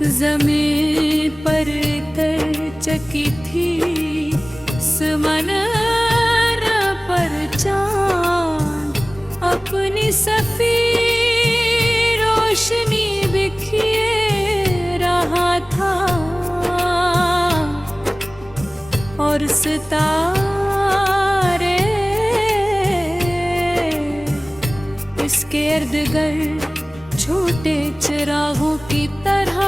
ज़मीन पर तर चकी थी समंदर पर चाँद अपनी सफ़ेद रोशनी बिखेर रहा था और सितारे इसके इर्द गिर्द छोटे चिरागों की तरह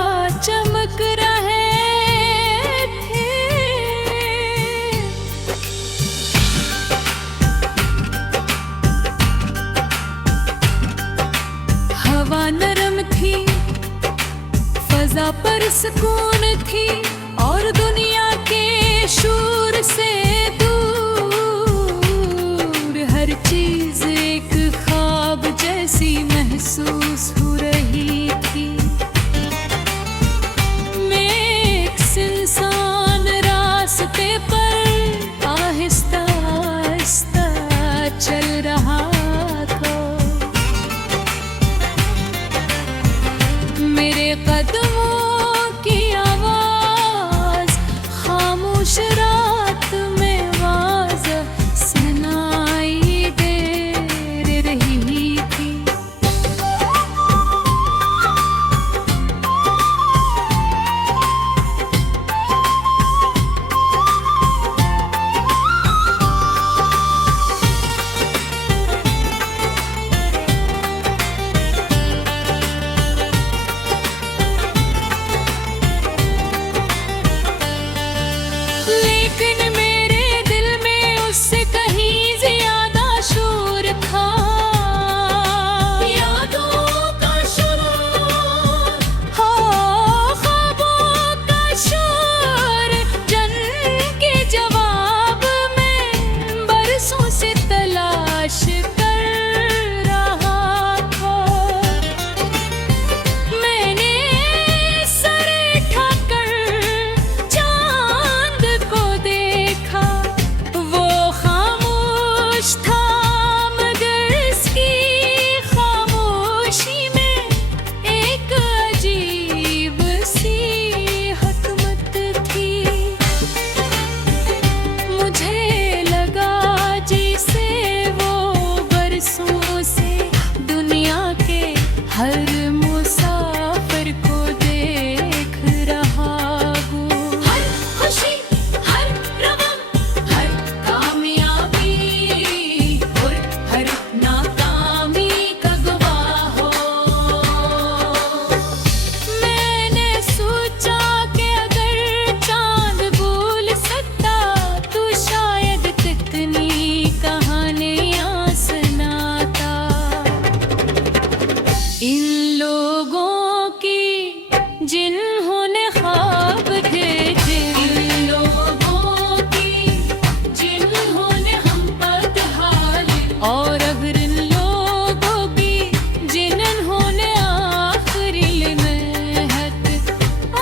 चमक रहे थे। हवा नरम थी, फजा पर सुकून थी और दुनिया के शोर से दूर हर चीज एक ख्वाब जैसी महसूस हो रही थी। मैं एक सुनसान रास्ते पर आहिस्ता आहिस्ता चल रहा था। मेरे कदमों की आवाज खामोश रात में वाज़ेह सुनाई दे रही थी। लेकिन मेरे दिल में उससे कहीं ज्यादा शोर था। यादों का शोर, हाँ ख्वाबों का शोर, जन्म के जवाब में बरसों से तलाश कर रहा था। मैंने सर उठाकर चांद को देखा, वो खामोश था मगर इसकी खामोशी में एक अजीब सी हकमत थी। मुझे लगा जैसे वो बरसों से दुनिया के हर मुसाफिर को देख रहा हूँ। हर खुशी, हर रगम, हर कामयाबी और हर नाकामी का गवाह हो। मैंने सोचा कि अगर चांद बोल सकता तो शायद कितनी कहानियाँ सुनाता। इन लोगों की जिन्होंने ख्वाब देखे, इन लोगों की जिन्होंने हम पर हाले, और अगर इन लोगों की जिन्होंने आखिरी महक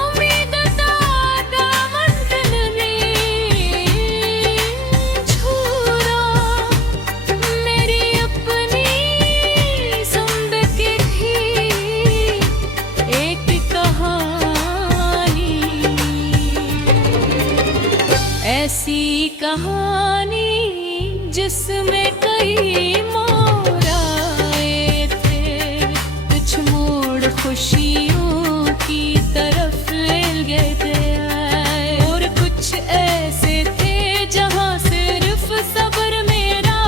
उम्मीद दादा मंजिल में छोड़ा। मेरी अपनी जिंदगी थी एक कहानी, ऐसी कहानी जिसमें कई मोड़ आए थे। कुछ मोड़ खुशियों की तरफ ले गए थे और कुछ ऐसे थे जहाँ सिर्फ सब्र मेरा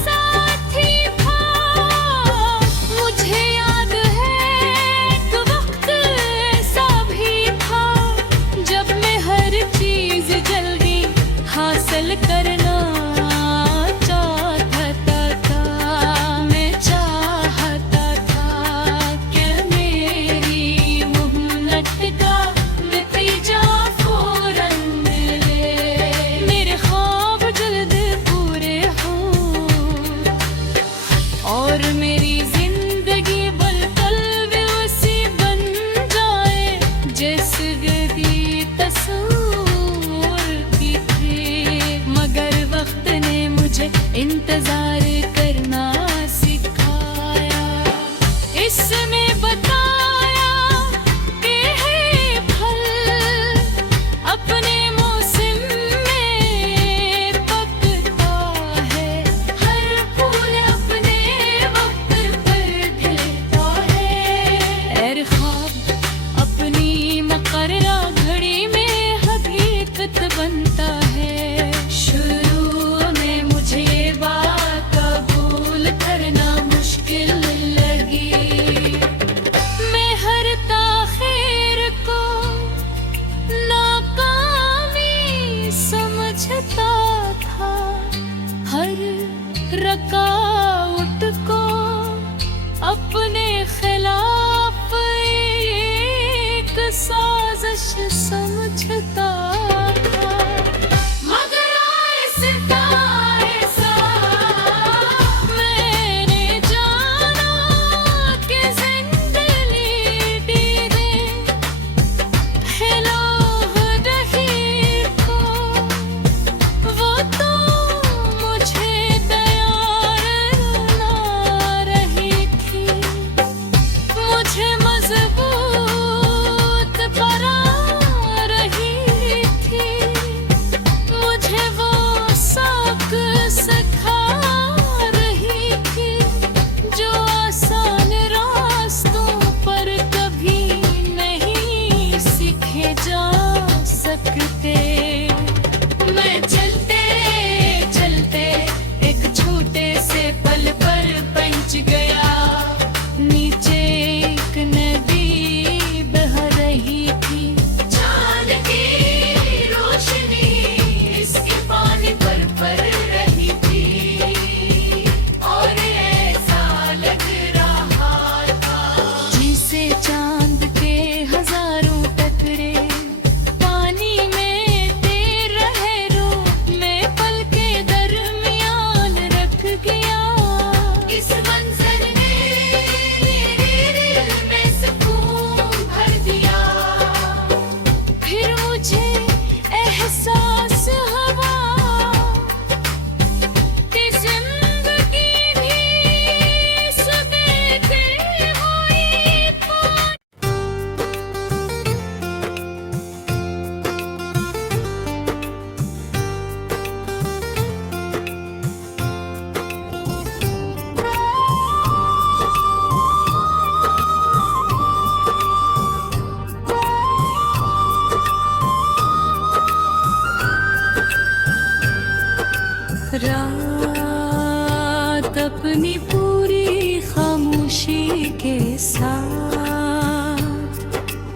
साथी था। मुझे याद है एक वक्त ऐसा भी था जब मैं हर चीज जल्दी हासिल करना चाहता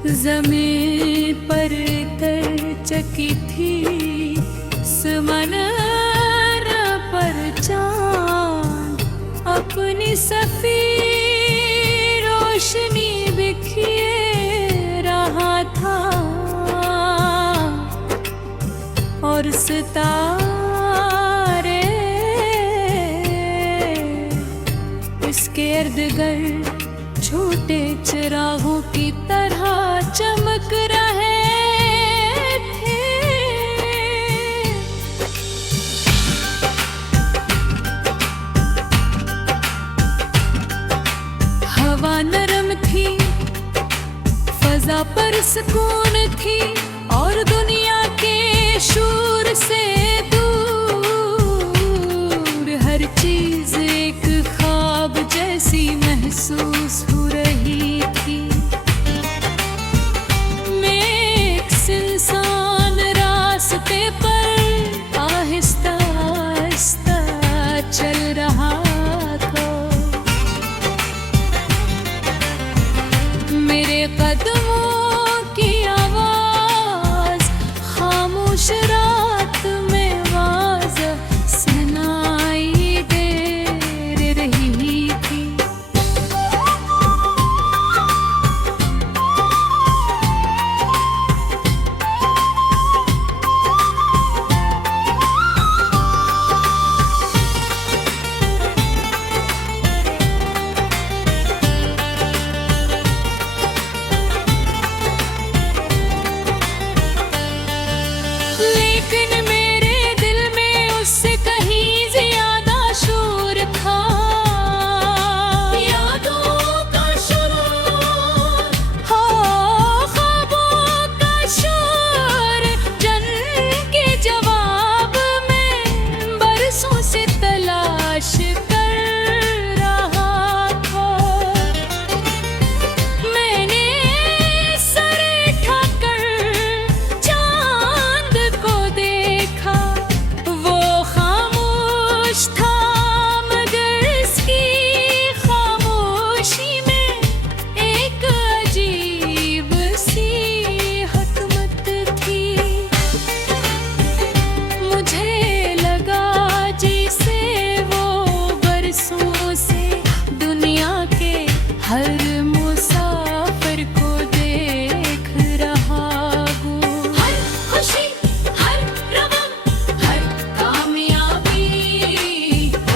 जमीन पर तर चकी थी समंदर पर चांद अपनी सफेद रोशनी बिखेर रहा था और सितारे इसके इर्द गिर्द छोटे चिरागों की तरह चमक रहे थे। हवा नरम थी, फजा पर सुकून थी और दुनिया के शोर से दूर हर चीज एक ख्वाब जैसी महसूस हो रही थी। मैं एक सुनसान रास्ते पर आहिस्ता आहिस्ता चल रहा था। मेरे कदमों की आवाज खामोश रात में वाज़ सुनाई दे रही थी। लेकिन मेरे दिल में उससे कहीं ज्यादा शोर था। यादों का शोर, हाँ, ख्वाबों का शोर, जन्म के जवाब में बरसों से तलाश कर रहा था। मैंने सर उठाकर चांद को देखा, वो खामोश था मगर इसकी खामोशी में एक अजीब सी हकमत थी। मुझे लगा जैसे वो बरसों से दुनिया के हर मुसाफिर को देख रहा हूँ। हर खुशी, हर रवम, हर कामयाबी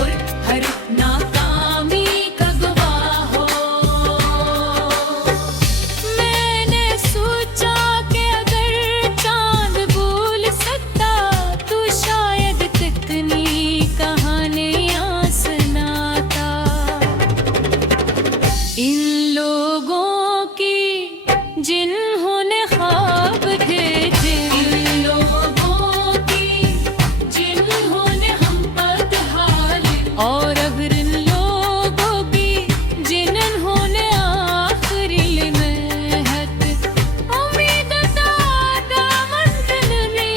और हर नाकामी का गवाह हो। मैंने सोचा कि अगर चांद बोल सकता तो शायद कितनी कहानियां सुनाता। इन लोगों की जिन्होंने ख्वाब देखे, इन लोगों की जिन्होंने हम बदहाल, और अगर इन लोगों की जिन्होंने आखिरी महक उम्मीद दादा मंजिल ने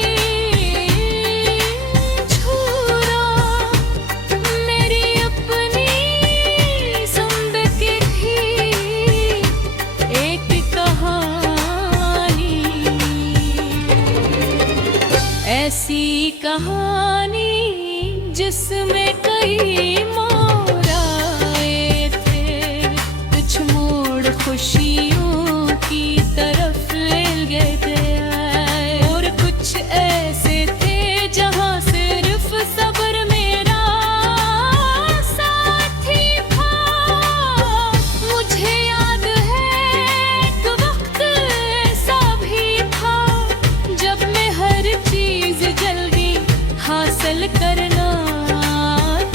छूरा। मेरी अपनी जिंदगी थी एक कहानी, ऐसी कहानी जिसमें कई मोड़ आए थे। कुछ मोड़ खुशियों की तरफ ले गए थे और कुछ ऐसे थे जहां सिर्फ सब्र मेरा साथी था। मुझे याद है एक वक्त ऐसा भी था जब मैं हर चीज जल्दी हासिल करना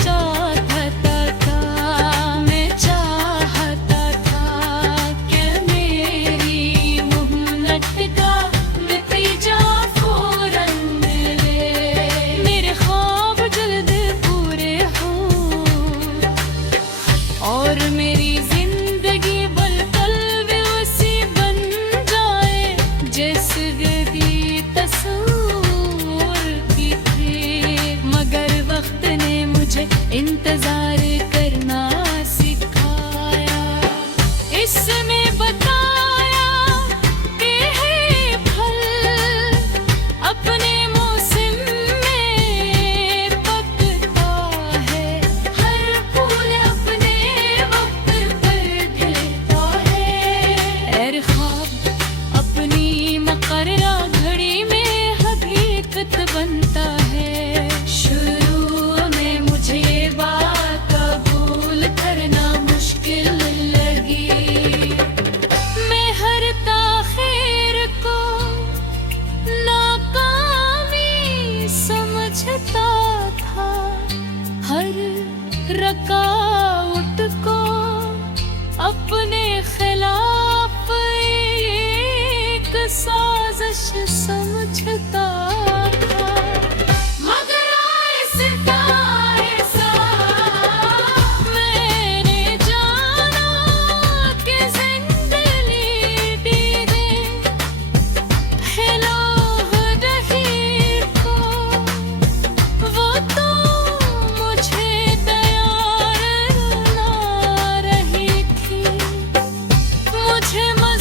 चाहता था। मैं चाहता था कि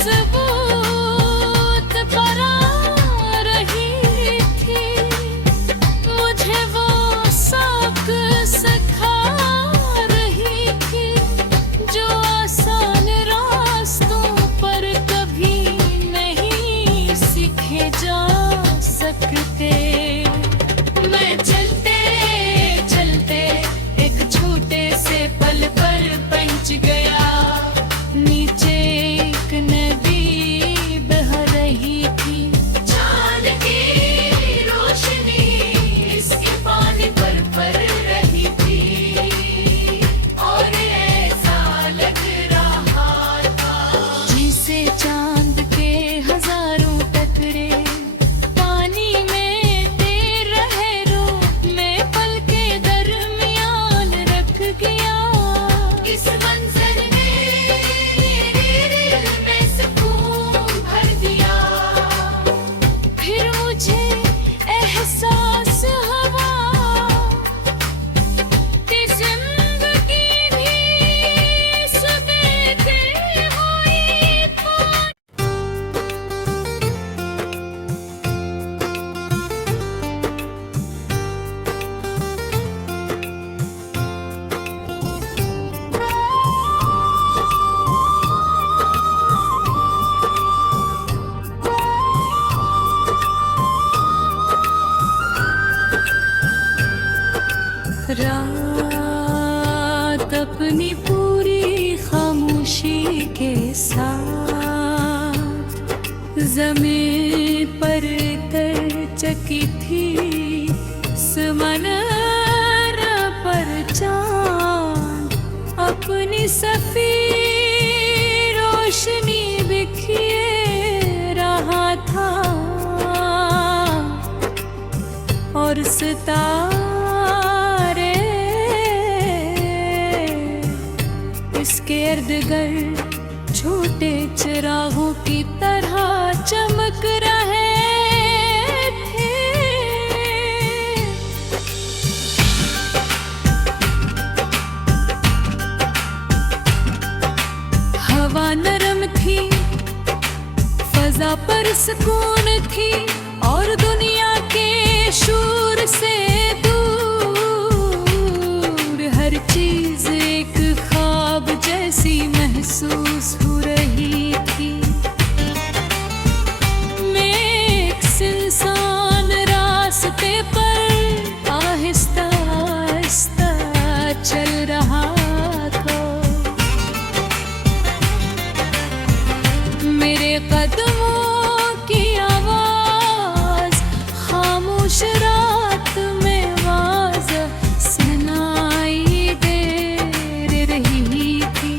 मजबूत परा रही थी, मुझे वो साख सिखा रही थी, जो आसान रास्तों पर कभी नहीं सीखे जा सकते। मैं चलते चलते एक छोटे से पल पर पहुंच गया, नीचे एक नदी बह रही थी, चांद की रोशनी इसके पानी पर रही थी, और ऐसा लग रहा था जैसे चांद के हजारों टकरे पानी में तैर रहे, रूप में पल के दरमियान रख गया। इस मंजर ने मेरे दिल में सुकून भर दिया, फिर मुझे एहसास हुआ कि जिंदगी भी इस बेटे हुई पानी। रात अपनी पूरी खामोशी के साथ जमीन पर चकी थी, समंदर पर चांद अपनी सफेद रोशनी बिखेर रहा था, और सितारे इसके इर्द गिर्द छोटे चिरागों की तरह चमक रहे थे। हवा नरम थी, फजा पर सुकून थी, और दुनिया के शोर से दूर हर चीज एक ख्वाब जैसी महसूस हो रही थी। मैं एक सुनसान रास्ते पर आहिस्ता आहिस्ता चल रहा था, मेरे कदमों की आवाज खामोश रात में वाज़ह सुनाई दे रही थी।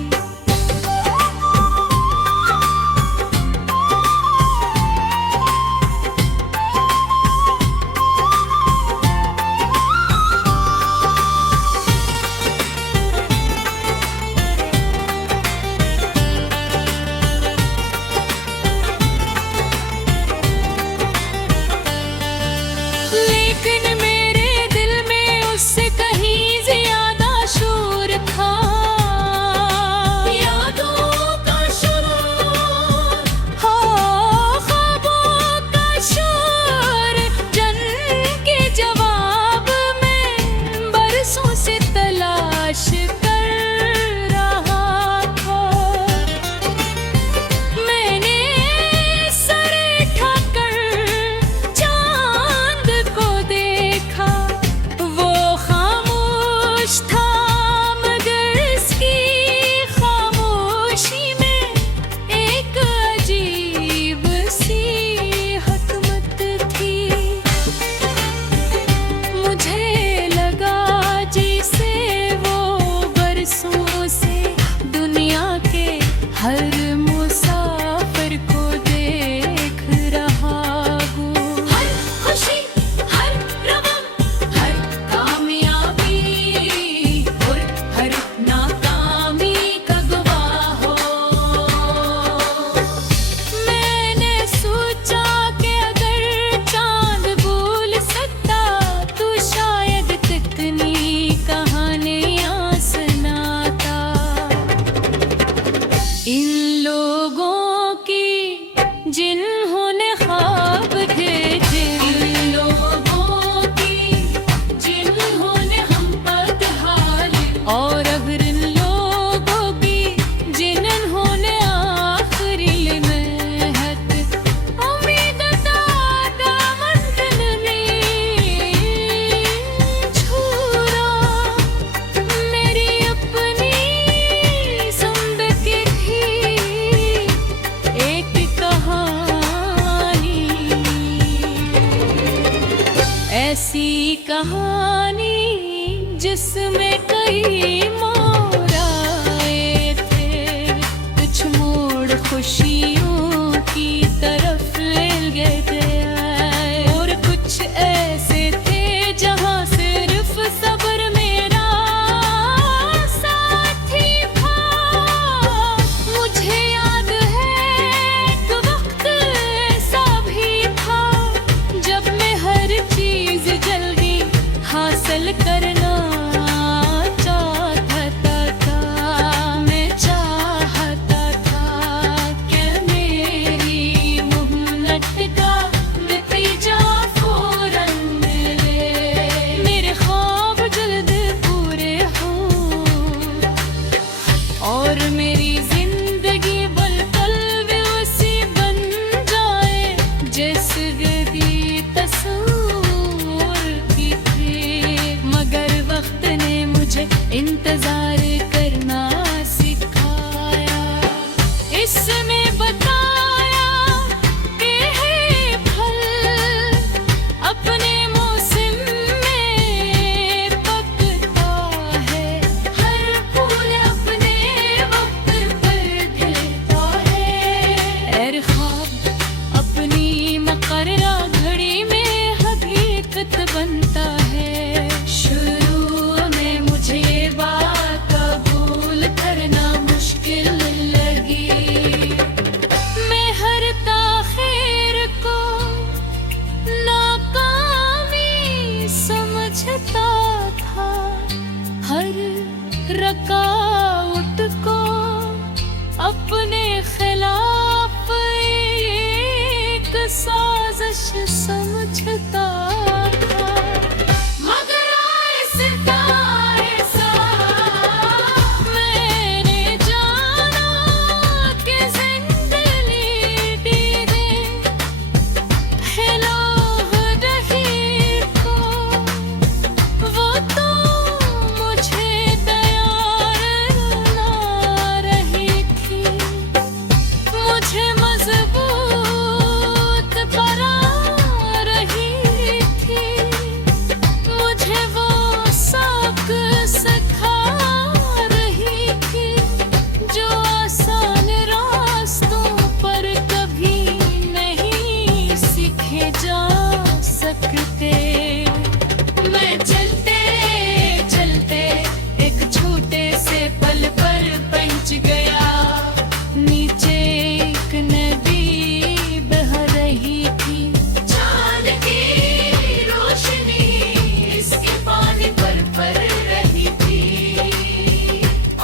जिन्होंने ख्वाब थे जिन लोगों की, जिन्होंने हम बदहाली, और अगर इन लोगों की जिन्होंने आखिरी महक उम्मीद दादा मंजिल में छूरा, मेरी अपनी जिंदगी थी एक कहानी, ऐसी कहानी जिसमें कई मोड़ आए थे, कुछ मोड़ खुशियों की तरफ ले गए थे, और कुछ ऐसे थे जहां सिर्फ सब्र मेरा साथी था। मुझे याद है एक वक्त ऐसा भी था जब मैं हर चीज जल्दी हासिल करना चाहता था, मैं चाहता था कि मेरी मेहनत का नतीजा फौरन मिले, मेरे ख्वाब जल्द पूरे हों और मेरी जिंदगी पल-पल वैसी बन जाए जैसे गदी तस्वीर की थी। मगर वक्त ने मुझे इंतजार करना सिखाया, इसने बताया कि है फल अपने मौसम में पकता है, हर फूल अपने वक्त पर खिलता है, और ख्वाब अपनी मुकर्ररा घड़ी में हकीकत बनता है। शुरू में मुझे ये बात कबूल करना मुश्किल लगी, मैं हर ताखीर को नाकामी समझता था, हर रकावट को अपने खिलाफ एक साजिश समझता था। मगर आहिस्ता आहिस्ता मैंने जाना कि जिंदगी दीदें हिलो रही को, वो तो मुझे तैयार ना रही थी, मुझे मजबूत बना रही थी, मुझे वो साख सिखा रही थी जो आसान रास्तों पर कभी नहीं सीखे जा सकते। मैं चलते चलते एक छोटे से पल पर पहुंच गया, नीचे एक नदी बह रही थी, चांद की रोशनी इसके पानी पर रही थी,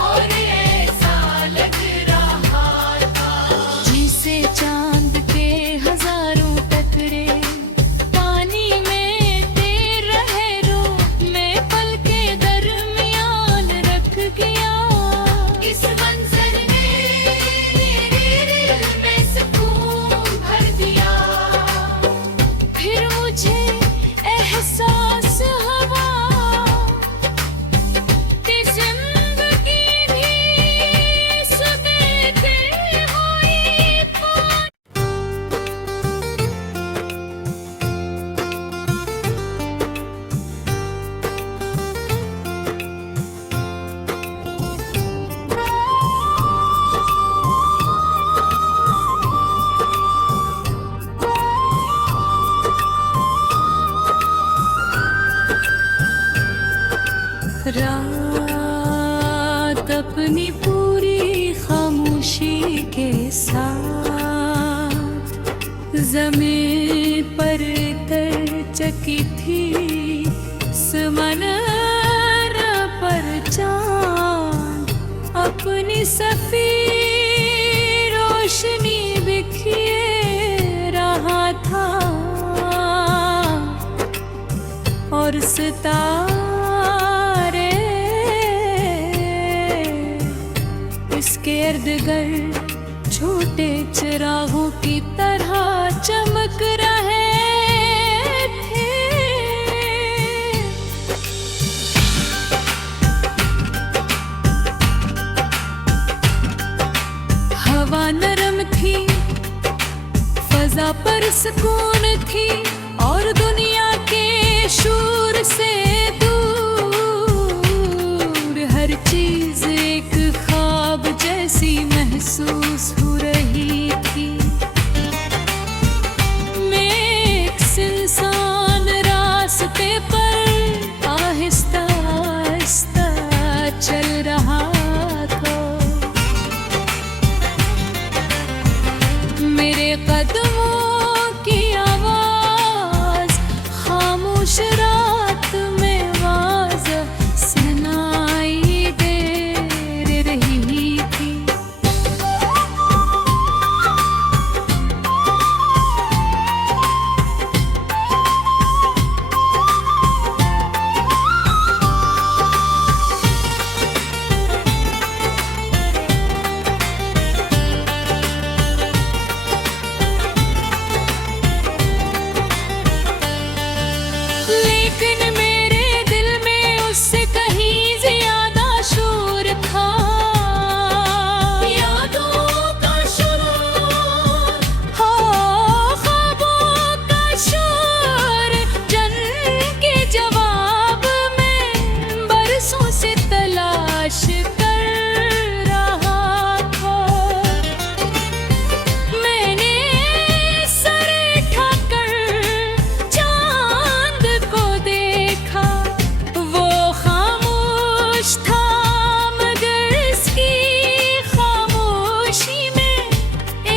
और ऐसा लग रहा था जैसे चांद के हजारों टकरे पानी में तैर रहे, रो मैं पल के दरमियान रख गया। इस मंजर ने मेरे दिल में सुकून भर दिया, फिर मुझे एहसास हुआ कि जिंदगी भी इस बेटे हुई पानी। रात अपनी पूरी खामोशी के साथ जमीन पर तर चकी थी, समंदर पर चांद अपनी सफेद रोशनी बिखिए और सितारे इसके इर्द गिर्द छोटे चिरागों की तरह चमक रहे थे। हवा नरम थी, फजा पर सुकून थी और दुनिया के शोर से दूर हर चीज एक ख्वाब जैसी महसूस हो रही थी। मैं एक सुनसान रास्ते पर आहिस्ता आहिस्ता चल रहा था। मेरे कदमों की आवाज खामोश रात में आवाज सुनाई दे रही थी। लेकिन मेरे दिल में उससे कहीं ज्यादा शोर था। यादों का शोर, हाँ, ख्वाबों का शोर, जन्म के जवाब में बरसों से तलाश कर रहा था। मैंने सर उठाकर चांद को देखा, वो खामोश था मगर इसकी खामोशी में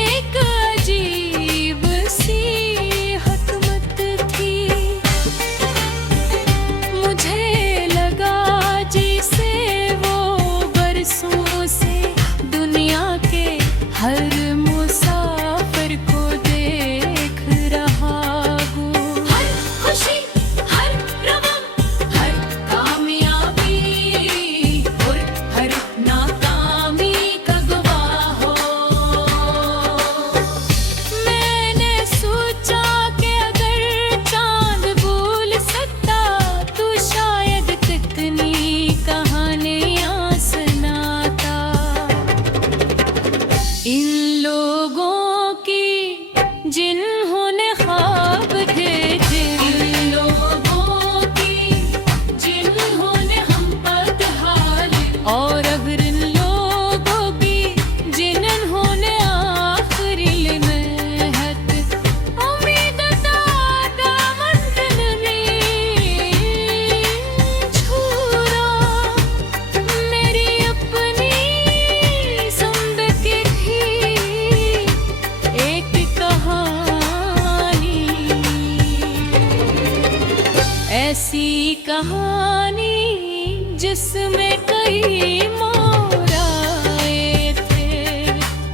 एक अजीब सी हकमत थी। मुझे लगा जैसे वो बरसों से दुनिया के हर मुसाफिर को देख रहा हूँ। हर खुशी, हर रवम, हर कामयाबी और हर नाकामी का गवाह हो। मैंने सोचा कि अगर चांद बोल सकता तो शायद कितनी कहानियां सुनाता। इन लोगों की जिन्होंने ख्वाब देखे, इन लोगों की जिन्होंने हम बदहाल, और अगर इन लोगों की जिन्होंने आखिरी महक उम्मीद दादा मंजिल में छूरा। मेरी अपनी जिंदगी थी एक कहानी, ऐसी कहानी जिसमें कई मोड़ आए थे।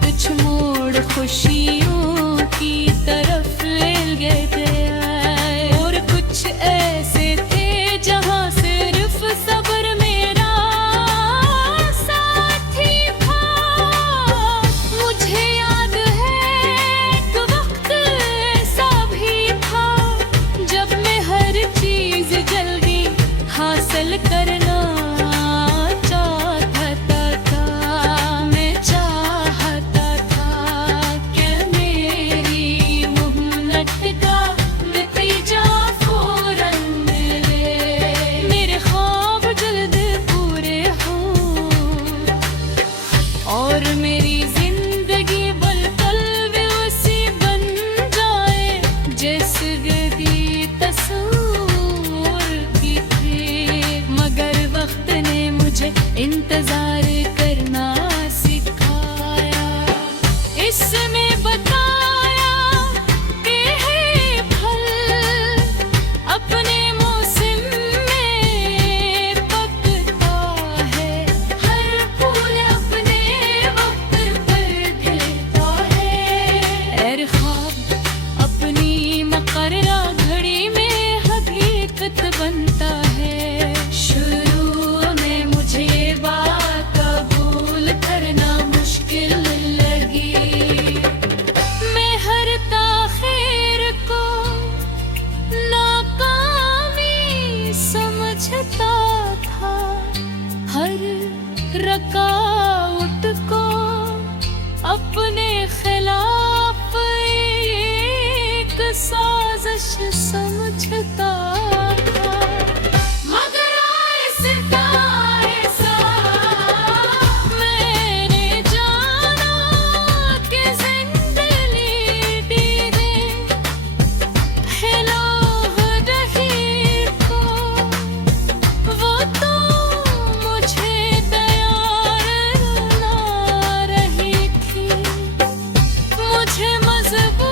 कुछ मोड़ खुशियों की तरफ ले गए थे और कुछ ऐसे थे जहां सिर्फ सब्र मेरा साथी था। मुझे याद है एक वक्त ऐसा भी था जब मैं हर चीज जल्दी हासिल करना चाहता था। मैं चाहता था कि मेरी मेहनत का नतीजा फौरन मिले, मेरे ख्वाब जल्द पूरे हों और मेरी जिंदगी पल-पल वैसी बन जाए जैसे गदी तस्वीर की थी। मगर वक्त ने मुझे इंतजार करना सिखाया। इसने बताया कि है फल अपने मौसम में पकता है, हर फूल अपने वक्त पर खिलता है। एर ख्वाब अपनी मुकर्ररा घड़ी में हकीकत बन खुशबू